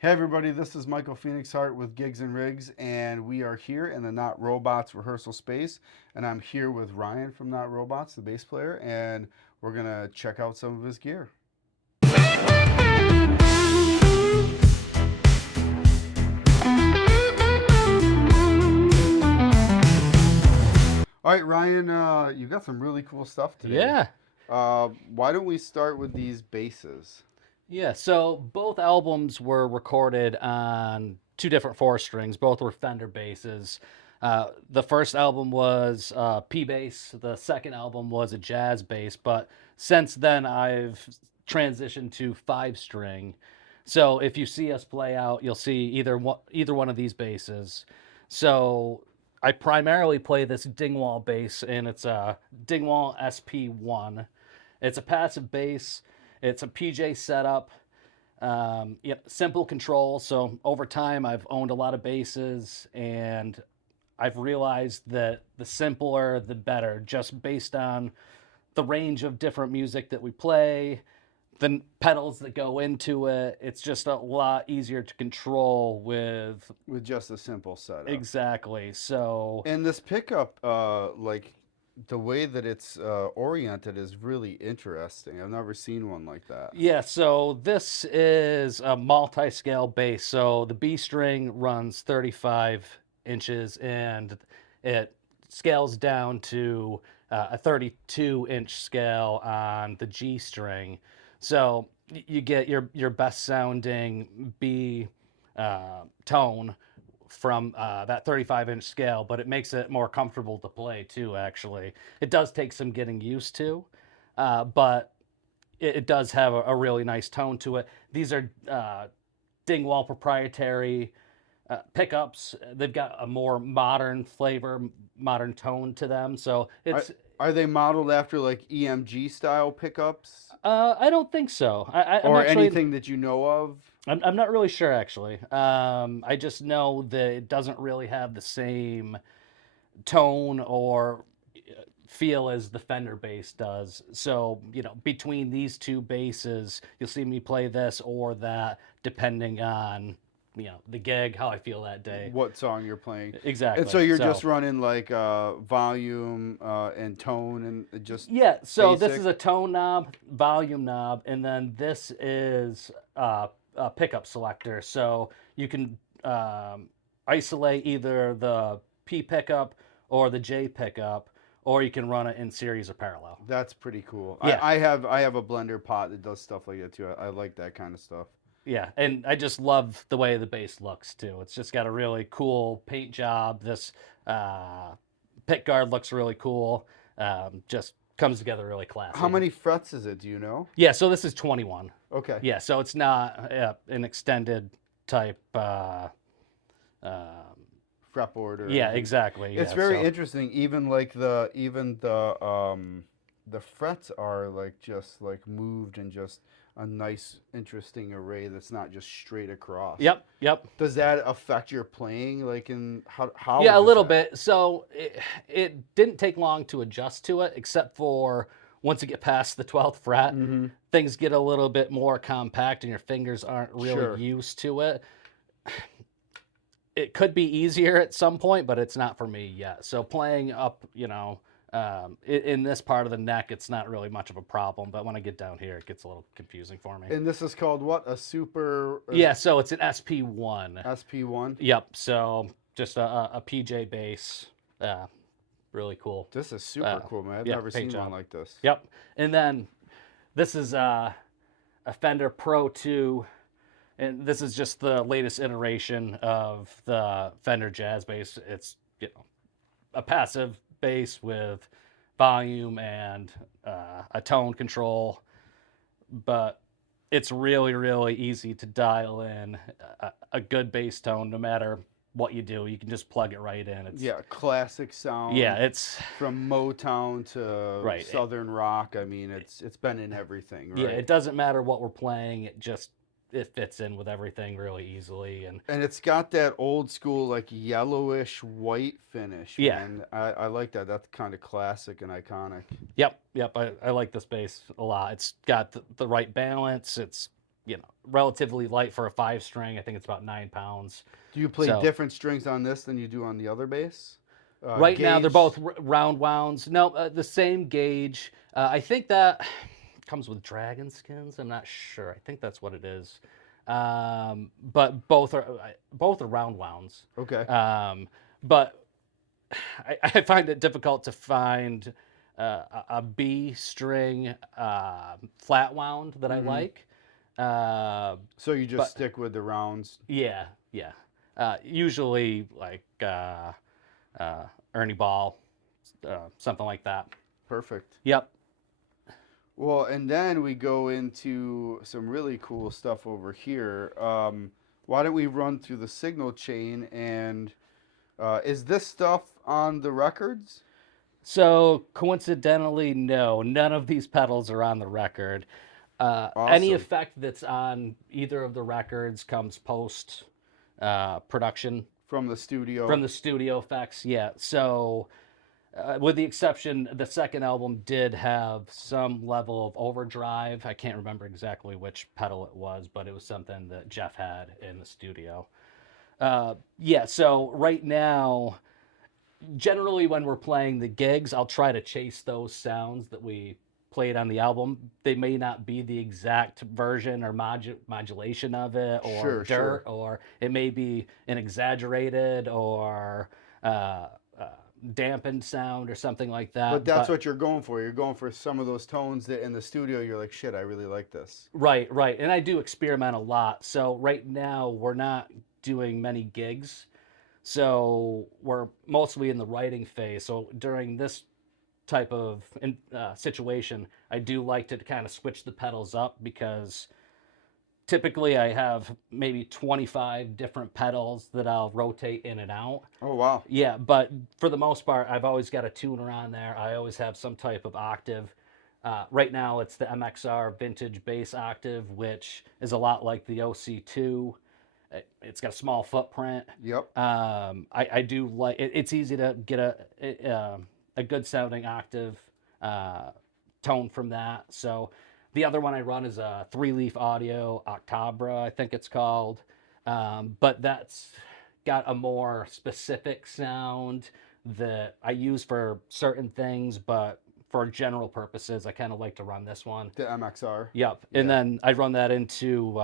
Hey everybody, this is Michael Phoenix Hart with Gigs and Rigs, and we are here in the Not Robots rehearsal space. And I'm here with Ryan from Not Robots, the bass player, and we're gonna check out some of his gear. All right, Ryan, you got some really cool stuff today. Yeah. Why don't we start with these basses? Yeah. So both albums were recorded on two different four strings. Both were Fender basses. The first album was P bass. The second album was a jazz bass. But since then, I've transitioned to five string. So if you see us play out, you'll see either one of these basses. So I primarily play this Dingwall bass, and it's a Dingwall SP1. It's a passive bass. It's a PJ setup. Simple control. So over time, I've owned a lot of basses, and I've realized that the simpler, the better, just based on the range of different music that we play, the pedals that go into it. It's just a lot easier to control with With just a simple setup. exactly. So And this pickup, like the way that it's oriented is really interesting. I've never seen one like that. yeah, so this is a multi-scale bass. So the B string runs 35 inches and it scales down to a 32-inch scale on the G string. So you get your best sounding B tone from that 35-inch scale, but it makes it more comfortable to play too, actually. It does take some getting used to, but it does have a really nice tone to it. These are Dingwall proprietary pickups. They've got a more modern flavor, modern tone to them. So Are, it's are they modeled after like EMG style pickups I don't think so. I'm or actually anything that you know of? I'm not really sure actually. I just know that it doesn't really have the same tone or feel as the Fender bass does. So, between these two basses, you'll see me play this or that depending on, the gig, how I feel that day. What song you're playing? And so Exactly. you're just So, running like volume and tone and just yeah, so this is basic. a tone knob, volume knob, and then this is a pickup selector. So you can isolate either the P pickup or the J pickup, or you can run it in series or parallel. That's pretty cool. Yeah, I have a blender pot that does stuff like that too. I like that kind of stuff. yeah, and I just love the way the bass looks too. It's just got a really cool paint job. This uh, pick guard looks really cool. Just comes together really How classy. many frets is it? Do you know? Yeah, so this is 21. Okay. Yeah, so it's not an extended type. Um, Fretboard or yeah, anything. exactly. It's Yeah, very so interesting. Even the frets are like just like moved in just a nice, interesting array that's not just straight across. yep, yep. Does that affect your playing? Like in how Yeah, a does little that? bit. So it didn't take long to adjust to it, except for once you get past the 12th fret, Mm-hmm. things get a little bit more compact and your fingers aren't really Sure. used to it. It could be easier at some point, but it's not for me yet. So playing up, in this part of the neck, it's not really much of a problem. But when I get down here, it gets a little confusing for me. And this is called what? A super Yeah, so it's an SP1. SP1. Yep. So just a PJ bass. Uh, really cool. This is super cool, man. I've Yeah, never paint seen one job. like this. Yep. And then this is a Fender Pro 2. And this is just the latest iteration of the Fender Jazz bass. It's a passive bass with volume and a tone control, but it's really really easy to dial in a good bass tone no matter what you do. You can just plug it right in. It's Yeah, classic yeah, sound it's from Motown to right. Southern rock. I mean, it's been in everything, Yeah, right? it doesn't matter what we're playing. It fits in with everything really easily. And And it's got that old school like yellowish white finish, yeah, man. I like that. That's kind of classic and iconic. yep. I like this bass a lot. It's got the right balance. It's relatively light for a 5 string. I think it's about 9 pounds. Do you play So different strings on this than you do on the other bass? right now they're Gauge both round wounds. No, the same gauge. I think that comes with dragon skins. I'm not sure. I think that's what it is. But both are round wounds. Okay. But I find it difficult to find a B string flat wound that I Mm-hmm. like. Uh, So you just but stick with the rounds. yeah, yeah. Usually like Ernie Ball, something like that. Perfect. Yep. Well, and then we go into some really cool stuff over here. Why don't we run through the signal chain? And is this stuff on the records? So coincidentally, no, none of these pedals are on the record. Any Awesome. effect that's on either of the records comes post production From the studio. from the studio effects. Yeah. So, with the exception, the second album did have some level of overdrive. I can't remember exactly which pedal it was, but it was something that Jeff had in the studio. Yeah. So right now, generally when we're playing the gigs, I'll try to chase those sounds that we played on the album. They may not be the exact version or modulation of it or Sure, dirt, sure. or it may be an exaggerated or uh, uh, dampened sound or something like But that. that's But what you're going for. You're going for some of those tones that in the studio you're like, shit, I really like this. right, right. And I do experiment a lot. So right now we're not doing many gigs. So we're mostly in the writing phase. So during this type of situation, I do like to kind of switch the pedals up because typically I have maybe 25 different pedals that I'll rotate in and out. Oh, wow. Yeah, but for the most part, I've always got a tuner on there. I always have some type of octave. Right now, it's the MXR Vintage Bass Octave, which is a lot like the OC2. It's got a small footprint. Yep. I do like it's easy to get a good sounding octave uh, tone from that. So the other one I run is a 3-leaf audio Octabra, I think it's called, but that's got a more specific sound that I use for certain things, but for general purposes, I kind of like to run this one. The MXR. Yep. And Yeah. then I run that into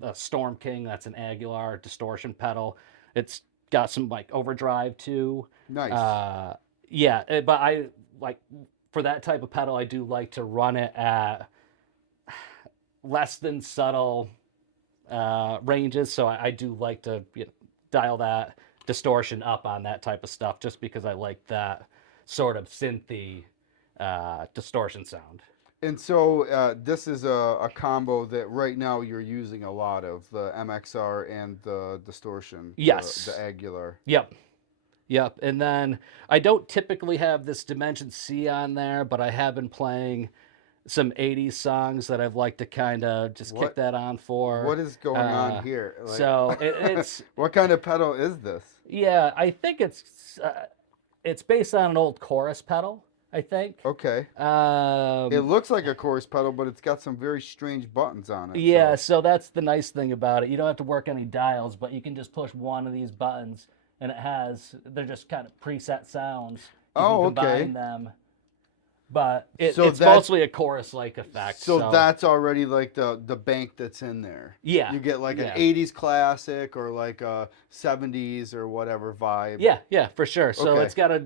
the Storm King. That's an Aguilar distortion pedal. It's got some like overdrive too. Nice. Uh, yeah, but I like for that type of pedal, I do like to run it at less than subtle ranges. So I do like to dial that distortion up on that type of stuff just because I like that sort of synthy distortion sound. And so this is a combo that right now you're using a lot of the MXR and the distortion, the Yes. Aguilar. Yep. Yep. And then I don't typically have this Dimension C on there, but I have been playing some 80s songs that I've liked to kind of just kick What that on for. what is going on here? Like, So it's, what kind of pedal is this? yeah, I think it's based on an old chorus pedal, I think. Okay. It Um, looks like a chorus pedal, but it's got some very strange buttons on it. yeah, So, so that's the nice thing about it. You don't have to work any dials, but you can just push one of these buttons and they're just kind of preset sounds. You can oh, combine okay. them. But So it's that's mostly a chorus-like effect. so So that's already like the bank that's in there. yeah, You get like an yeah, 80s classic or like a 70s or whatever vibe. yeah, yeah, for sure. So Okay.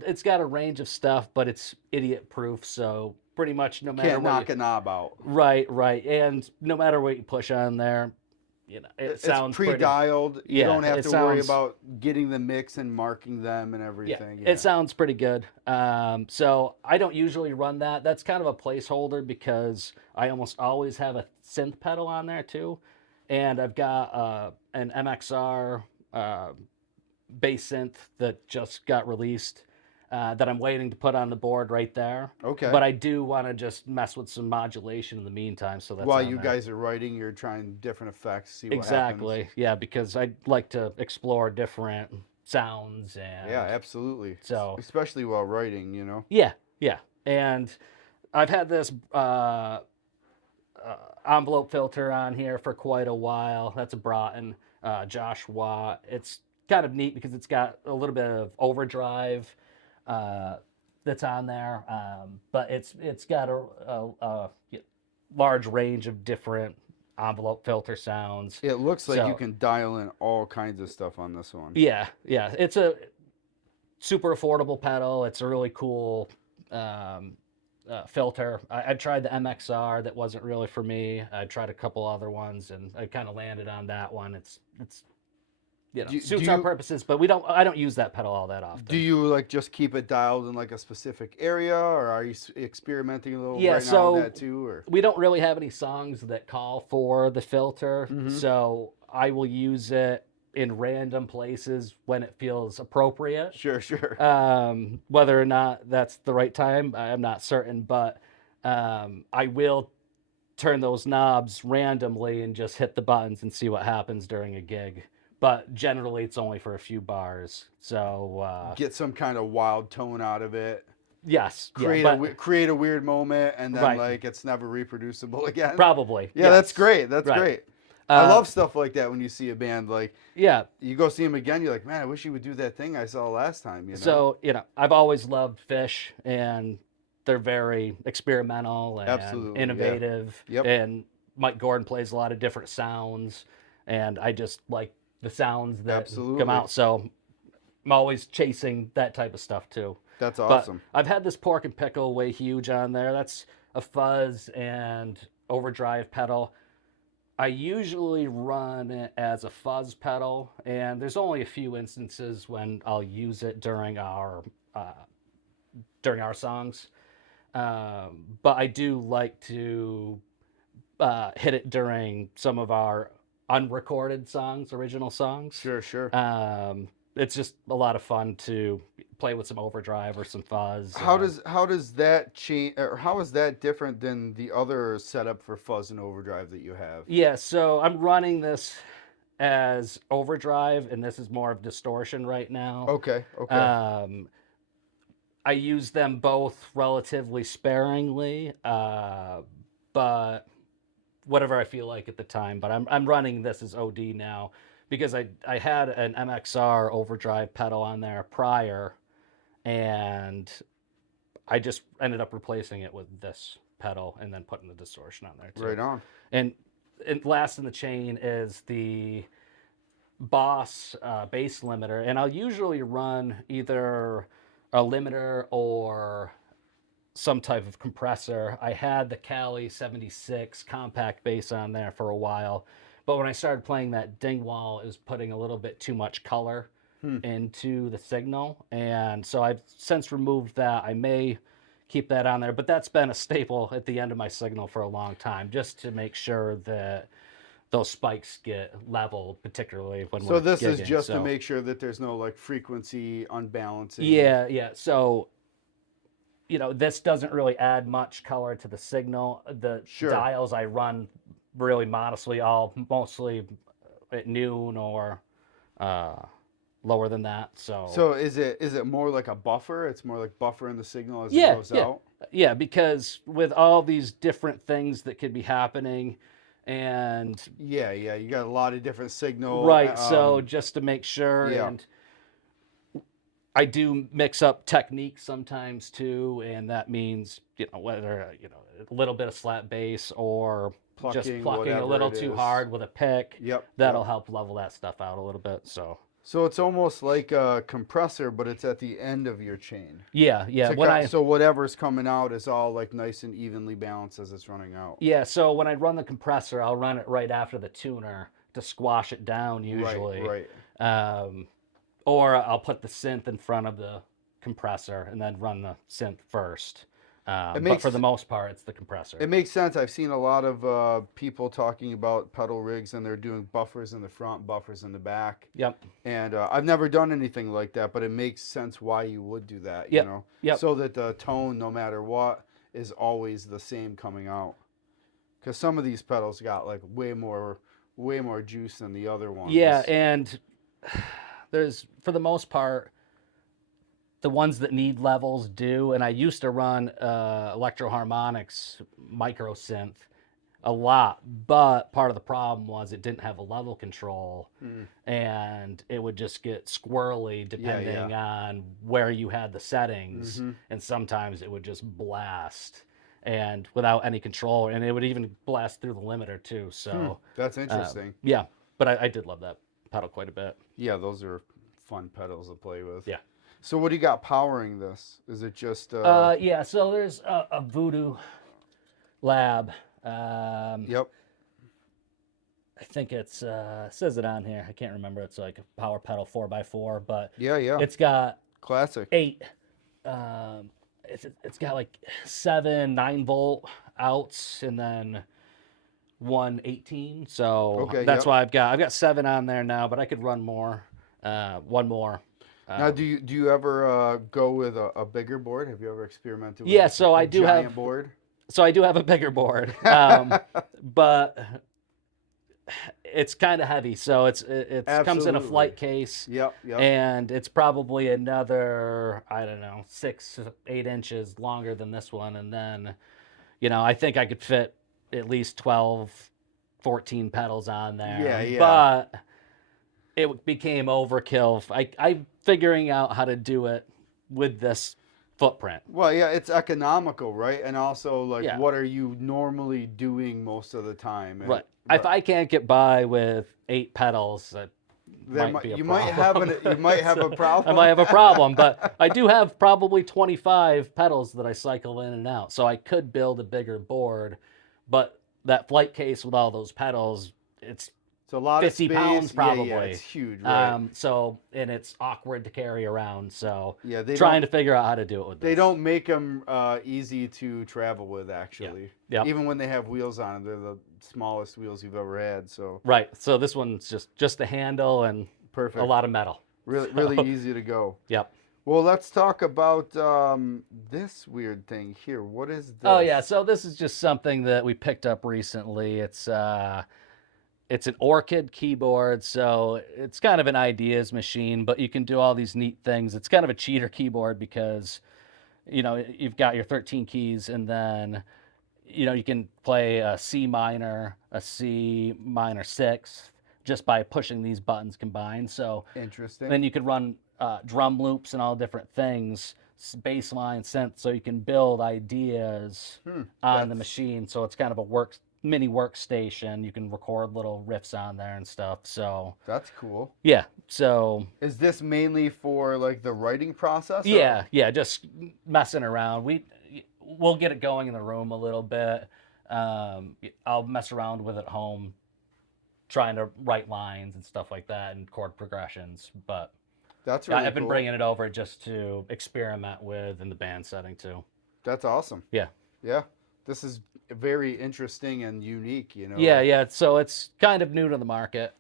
it's got a range of stuff, but it's idiot-proof. So pretty much no matter Can't what you, knock a knob out. right, right, and no matter what you push on there, it It's sounds pretty. pre-dialed. You Yeah, don't have it to worry sounds. about getting the mix and marking them and Yeah, everything. it Yeah. sounds pretty good. So I don't usually run that. That's kind of a placeholder because I almost always have a synth pedal on there too, and I've got an MXR bass synth that just got released that I'm waiting to put on the board right there. Okay. But I do want to just mess with some modulation in the meantime, so that's While on you there. guys are writing, you're trying different effects, see what happens. Exactly. Yeah, because I like to explore different sounds Yeah, and absolutely. so Especially while writing. yeah, yeah. And I've had this envelope filter on here for quite a while. That's a Broughton Josh Watt. It's kind of neat because it's got a little bit of overdrive uh, that's on there, but it's got a large range of different envelope filter sounds. It looks like you So can dial in all kinds of stuff on this one. yeah, it's a super affordable pedal. It's a really cool um, filter. I tried the MXR, that wasn't really for me. I tried a couple other ones, and I kind of landed on that one. It's Do suits our you purposes, but I don't use that pedal all that do often. you like just keep it dialed in like a specific area, or are you experimenting a little Yeah, right now with so that too? Or we don't really have any songs that call for the filter, mm-hmm. so I will use it in random places when it feels appropriate. Sure. Whether or not that's the right time, I'm not certain, but I will turn those knobs randomly and just hit the buttons and see what happens during a gig. But generally, it's only for a few bars. So Get some kind of wild tone out of it. yes, yeah, but Create a weird moment, and then right, like it's never reproducible again. probably Yeah, that's yes, great. That's right. great. I Uh, love stuff like that when you see a band like yeah, you go see them again. You're like, man, I wish you would do that thing I saw last time. You know? so I've always loved Fish, and they're very experimental and Absolutely. Yeah. innovative. Yep. And Mike Gordon plays a lot of different sounds, and I just like the sounds that come Absolutely. out. So I'm always chasing that type of stuff too. That's But awesome. I've had this Pork and Pickle Way Huge on there. That's a fuzz and overdrive pedal. I usually run it as a fuzz pedal, and there's only a few instances when I'll use it uh, during our songs. But I do like to hit it during some of our unrecorded songs, original songs. Sure. It's just a lot of fun to play with some overdrive or some fuzz. How does that change, or how is that different than the other setup for fuzz and overdrive that you have? Yeah, so I'm running this as overdrive, and this is more of distortion right now. Okay. Um, I use them both relatively sparingly, but whatever I feel like at the time. But I'm running this as OD now because I had an MXR overdrive pedal on there prior, and I just ended up replacing it with this pedal and then putting the distortion on there too. Right on. And last in the chain is the Boss bass limiter, and I'll usually run either a limiter or some type of compressor. I had the Cali 76 compact bass on there for a while, but when I started playing that Dingwall, it was putting a little bit too much color Hmm. into the signal, and so I've since removed that. I may keep that on there, but that's been a staple at the end of my signal for a long time, just to make sure that those spikes get level, particularly when So we're this is gigging. just to So make sure that there's no like frequency unbalancing. yeah. So this doesn't really add much color to the signal. The Sure. dials I run really modestly, all mostly at noon or uh, lower than that. So So is it more like a buffer? It's more like buffering the signal as it yeah, goes yeah, out. yeah. Because with all these different things that could be happening, and Yeah. You got a lot of different signal. right, so just to make sure, Yeah. and I do mix up techniques sometimes too, and that means whether a little bit of slap bass or just Plucking, plucking a whatever little it too is. hard with a pick. Yep. That'll help level that stuff out a little bit. So So it's almost like a compressor, but it's at the end of your chain. yeah. So whatever's coming out is all like nice and evenly balanced as it's running out. So when I run the compressor, I'll run it right after the tuner to squash it down usually. Right. Or I'll put the synth in front of the compressor and then run the synth first. But for the most part, it's the compressor. It makes sense. I've seen a lot of people talking about pedal rigs, and they're doing buffers in the front, buffers in the back. Yep. And I've never done anything like that, but it makes sense why you would do that. Yep. You know, Yep. so that the tone, no matter what, is always the same coming out. Because some of these pedals got like way more juice than the other ones. Yeah, and there's, for the most part, the ones that need levels do. And I used to run Electro Harmonics micro synth a lot, but part of the problem was it didn't have a level control, and it would just get squirrely depending on where you had the settings, and sometimes it would just blast and without any control, and it would even blast through the limiter too. So That's interesting. yeah, but I did love that pedal quite a bit. Yeah, those are fun pedals to play with. Yeah. So what do you got powering this? Is it just Yeah, so there's a Voodoo Lab. Yep. I think it's says it on here. I can't remember. It's like a power pedal 4x4, but Yeah, it's got classic. 8. It's got like 7 9-volt outs and then 1 18. So Okay, that's yep. why I've got 7 on there now, but I could run more. One more. Now, do you ever go with a bigger board? Have you ever experimented with Yeah, so I do giant have board? So I do have a bigger board, but it's kind of heavy. So it comes in a Absolutely. flight case. Yep. And it's probably another, I don't know, 6 8 inches longer than this one. And then, I think I could fit at least 12 14 pedals on there. Yeah. But it became overkill. I figuring out how to do it with this footprint. Well, yeah, it's economical, right? And also, like, Yeah. what are you normally doing most of the time? And, Right. If I can't get by with 8 pedals, that might be a you problem. might have a problem. I might have a problem, but I do have probably 25 pedals that I cycle in and out. So I could build a bigger board, but that flight case with all those pedals, it's a lot 50 of space. pounds probably. Yeah, it's huge, right? So, and it's awkward to carry around. So Yeah, trying to figure out how to do it with this. They don't make them easy to travel with, actually. Yeah. Even when they have wheels on them, they're the smallest wheels you've ever had. So Right. So this one's just a handle and perfect. a lot of metal. Really easy to go. Yep. Well, let's talk about this weird thing here. What is this? Oh yeah. So this is just something that we picked up recently. It's an Orchid keyboard, so it's kind of an ideas machine, but you can do all these neat things. It's kind of a cheater keyboard because, you've got your 13 keys, and then, you can play a C minor, a C minor 6th, just by pushing these buttons combined. So Interesting. then you could run drum loops and all different things, bass line, synth, so you can build ideas on the machine. So it's kind of a mini workstation. You can record little riffs on there and stuff. So That's cool. yeah. So Is this mainly for like the writing process? or- yeah, just messing around. We'll get it going in the room a little bit. I'll mess around with it at home, trying to write lines and stuff like that and chord progressions. But That's really I've been cool. bringing it over just to experiment with in the band setting too. That's awesome. Yeah. Yeah. This is very interesting and unique, Yeah. So it's kind of new to the market.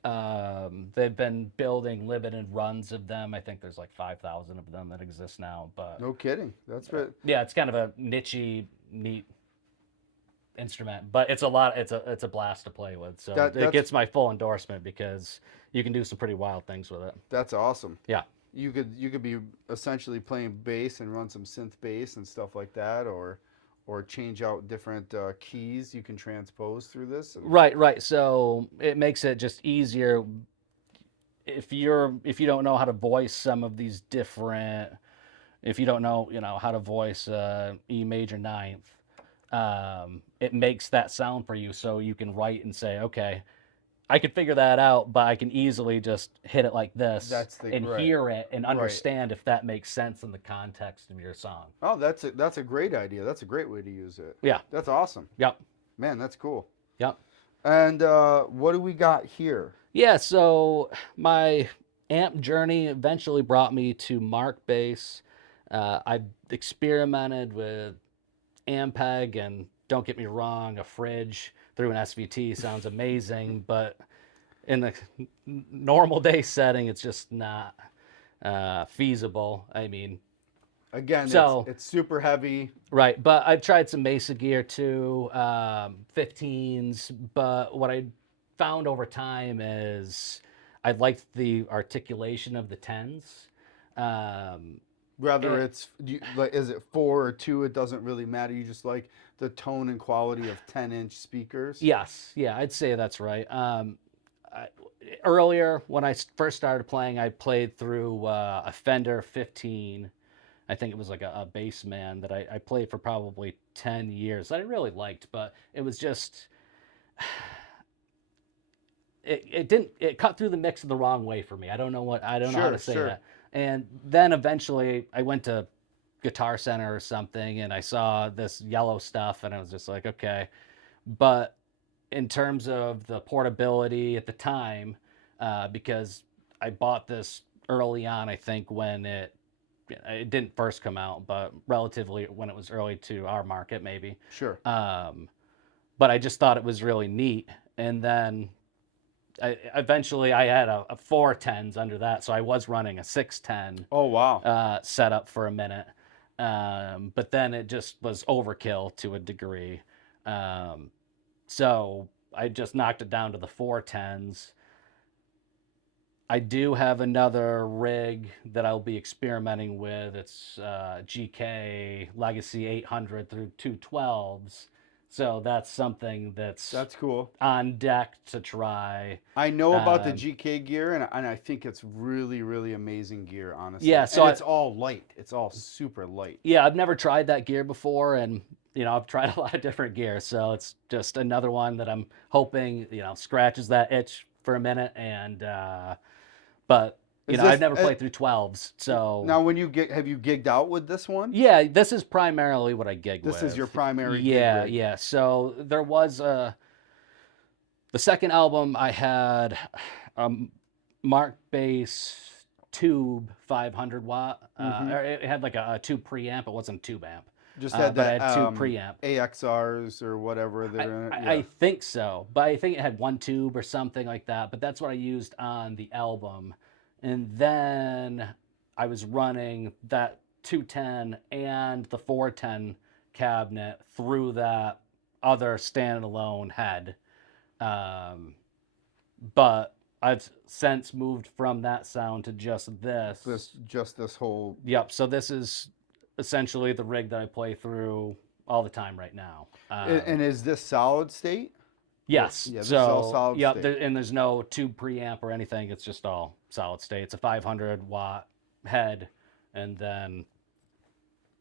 They've been building limited runs of them. I think there's like 5,000 of them that exist now. But No kidding. That's right. yeah, it's kind of a niche-y, neat instrument, but it's a blast to play with. So it gets my full endorsement because you can do some pretty wild things with it. That's awesome. Yeah. You could be essentially playing bass and run some synth bass and stuff like that, or change out different keys you can transpose through this. Right. So it makes it just easier if you don't know how to voice some of these different. If you don't know, how to voice E major 9th, it makes that sound for you, so you can write and say, okay, I could figure that out, but I can easily just hit it like this and hear it and understand if that makes sense in the context of your song. Oh, that's a great idea. That's a great way to use it. Yeah. That's awesome. Yep. Man, that's cool. Yep. And what do we got here? Yeah, so my amp journey eventually brought me to Mark Bass. I experimented with Ampeg, and don't get me wrong, a fridge through an SVT sounds amazing, but in the normal day setting, it's just not feasible. I mean, Again, So- it's super heavy. right, but I've tried some Mesa gear too, 15s, but what I found over time is I liked the articulation of the 10s. Whether it's like, is it 4 or 2? It doesn't really matter. You just like the tone and quality of 10-inch speakers. Yes, yeah, I'd say that's right. I, earlier when I first started playing, I played through a Fender 15. I think it was like a Bassman that I played for probably 10 years that I really liked, but it was just it cut through the mix the wrong way for me. I don't know how Sure, to say sure. that. And then eventually I went to Guitar Center or something and I saw this yellow stuff and I was just like, okay. But in terms of the portability at the time, because I bought this early on, I think when it didn't first come out, but relatively when it was early to our market, maybe. Sure. Um, but I just thought it was really neat. And then eventually I had a 410s under that, so I was running a 610 Oh, wow. setup for a minute. But then it just was overkill to a degree. Um, so I just knocked it down to the 410s. I do have another rig that I'll be experimenting with. It's GK Legacy 800 through 212s. So that's something that's That's cool. on deck to try. I know about the Um, GK gear, and I think it's really, really amazing gear, honestly. yeah, so And it's all light. It's all super light. I've never tried that gear before, and I've tried a lot of different gear, so it's just another one that I'm hoping scratches that itch for a minute. And but Is I've this never played through 12s, so now when you have you gigged out with this one? yeah, this is primarily what I gig This with. is your primary gig Yeah, rig. yeah. So there was the second album I had a Mark bass tube 500 watt. Mm-hmm. It had like a tube preamp. It wasn't a tube amp, Just had but I that had tube preamp. AXRs or whatever that are in it. I think so, but I think it had one tube or something like that. But that's what I used on the album, and then I was running that 210 and the 410 cabinet through that other standalone head. Um, but I've since moved from that sound to just this. This whole. Yep. So this is essentially the rig that I play through all the time right now. And is this solid state? Yes. Yeah, this is all So solid yep, state. and there's no tube preamp or anything. It's just all solid state. It's a 500 watt head, and then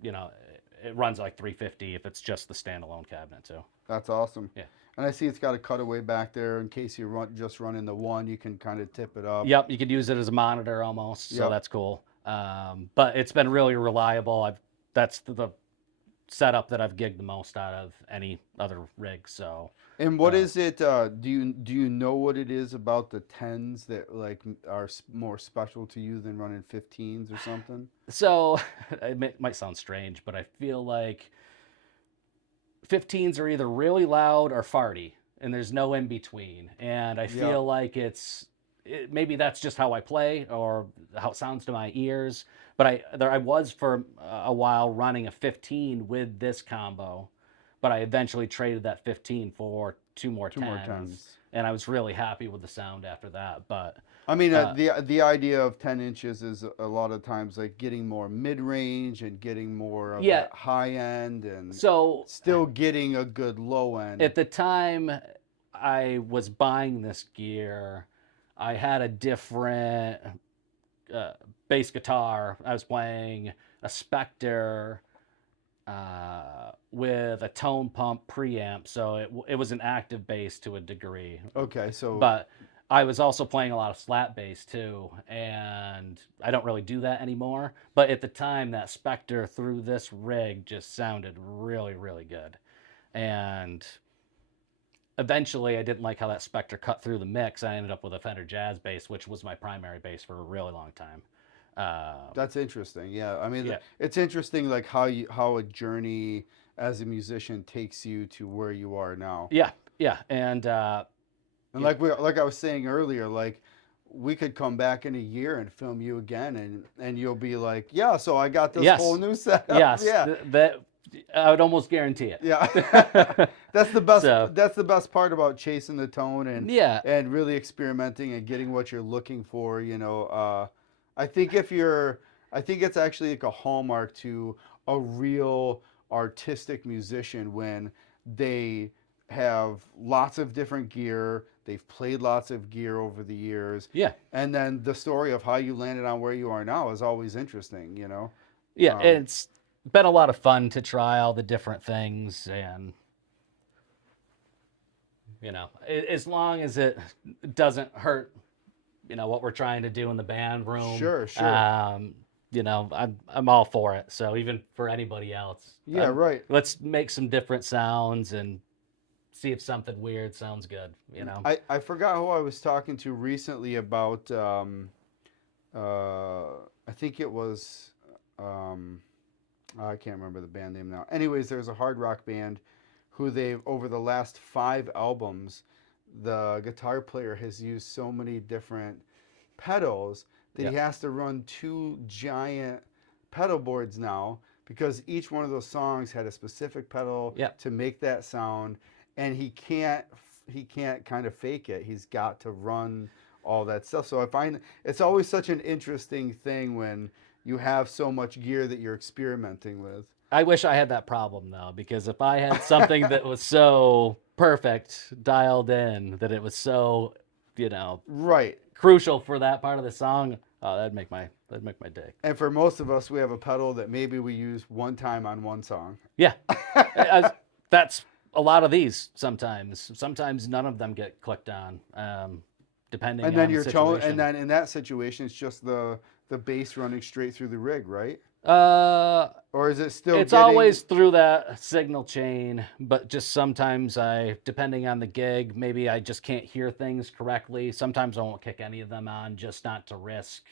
it runs like 350 if it's just the standalone cabinet too. That's awesome. Yeah. And I see it's got a cutaway back there in case you just running the one. You can kind of tip it up. Yep, you could use it as a monitor almost, so Yep. that's cool. But it's been really reliable. That's the setup that I've gigged the most out of any other rig. So And what is it? Do you know what it is about the tens that like are more special to you than running 15s or something? So it might sound strange, but I feel like 15s are either really loud or farty, and there's no in between. And I feel like maybe that's just how I play or how it sounds to my ears. But I was for a while running a 15 with this combo, but I eventually traded that 15 for two more 10s, and I was really happy with the sound after that. But I mean, the idea of 10 inches is a lot of times like getting more mid range and getting more of that high end, and so still getting a good low end. at the time I was buying this gear, I had a different bass guitar. I was playing a Spectre with a tone pump preamp, so it was an active bass to a degree. Okay, so but I was also playing a lot of slap bass too, and I don't really do that anymore. But at the time, that Spectre through this rig just sounded really, really good. And eventually, I didn't like how that Spectre cut through the mix. I ended up with a Fender Jazz bass, which was my primary bass for a really long time. That's interesting. Yeah, I mean, it's interesting like how a journey as a musician takes you to where you are now. Yeah, yeah, and like I was saying earlier, like we could come back in a year and film you again, and you'll be like, yeah, so I got this whole new setup. Yes, yeah, that I would almost guarantee it. Yeah, that's the best. That's the best part about chasing the tone and really experimenting and getting what you're looking for. I think if you're I think it's actually like a hallmark to a real artistic musician when they have lots of different gear. They've played lots of gear over the years, Yeah. and then the story of how you landed on where you are now is always interesting. You know. Yeah, Um, it's been a lot of fun to try all the different things, and as long as it doesn't hurt, what we're trying to do in the band room, sure, sure. I'm all for it. So even for anybody else, Yeah, right. let's make some different sounds and see if something weird sounds good. I forgot who I was talking to recently about. I think it was. Um, I can't remember the band name now. Anyways, there's a hard rock band who they've over the last 5 albums, the guitar player has used so many different pedals that Yeah. he has to run 2 giant pedal boards now because each one of those songs had a specific pedal Yeah. to make that sound, and he can't kind of fake it. He's got to run all that stuff. So I find it's always such an interesting thing when you have so much gear that you're experimenting with. I wish I had that problem though, because if I had something that was so perfect dialed in that it was so, you know, Right. crucial for that part of the song, oh, that'd make my day. And for most of us, we have a pedal that maybe we use one time on one song. Yeah, that's a lot of these. Sometimes none of them get clicked on, depending And then on the your tone, and situation. then in that situation, it's just the bass running straight through the rig, right? Uh, Or is it still it's getting? always through that signal chain, but just sometimes depending on the gig, maybe I just can't hear things correctly. Sometimes I won't kick any of them on, just not to risk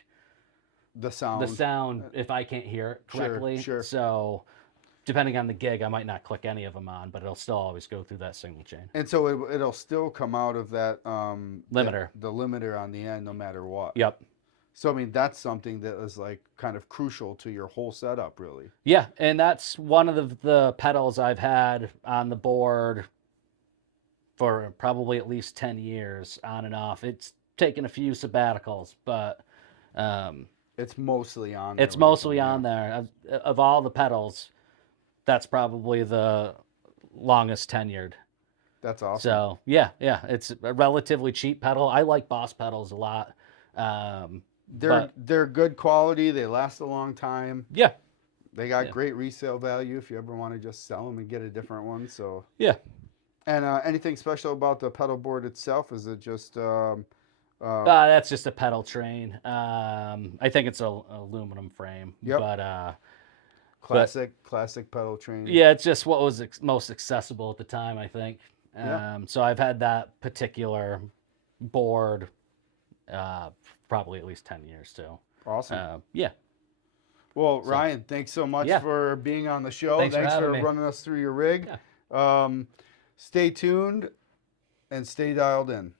The the sound. sound if I can't hear it Sure, correctly. sure. So depending on the gig, I might not click any of them on, but it'll still always go through that signal chain. And so it'll still come out of that Limiter. the limiter on the end, no matter what. Yep. So I mean, that's something that is like kind of crucial to your whole setup, really. Yeah, and that's one of the pedals I've had on the board for probably at least 10 years on and off. It's taken a few sabbaticals, but um, It's mostly on. it's there when mostly yeah. on there. Of all the pedals, that's probably the longest tenured. That's awesome. So yeah, it's a relatively cheap pedal. I like Boss pedals a lot. But They're good quality. They last a long time. yeah, They got Yeah. great resale value if you ever want to just sell them and get a different one. So yeah. and anything special about the pedal board itself? Is it just That's just a pedal train. I think it's a aluminum frame. Yep. But classic pedal train? yeah, it's just what was most accessible at the time, I think. Yeah. So I've had that particular board probably at least 10 years too. Awesome. Yeah. Well, Ryan, thanks so much Yeah. for being on the show. Thanks for having me. running us through your rig. Yeah. Stay tuned and stay dialed in.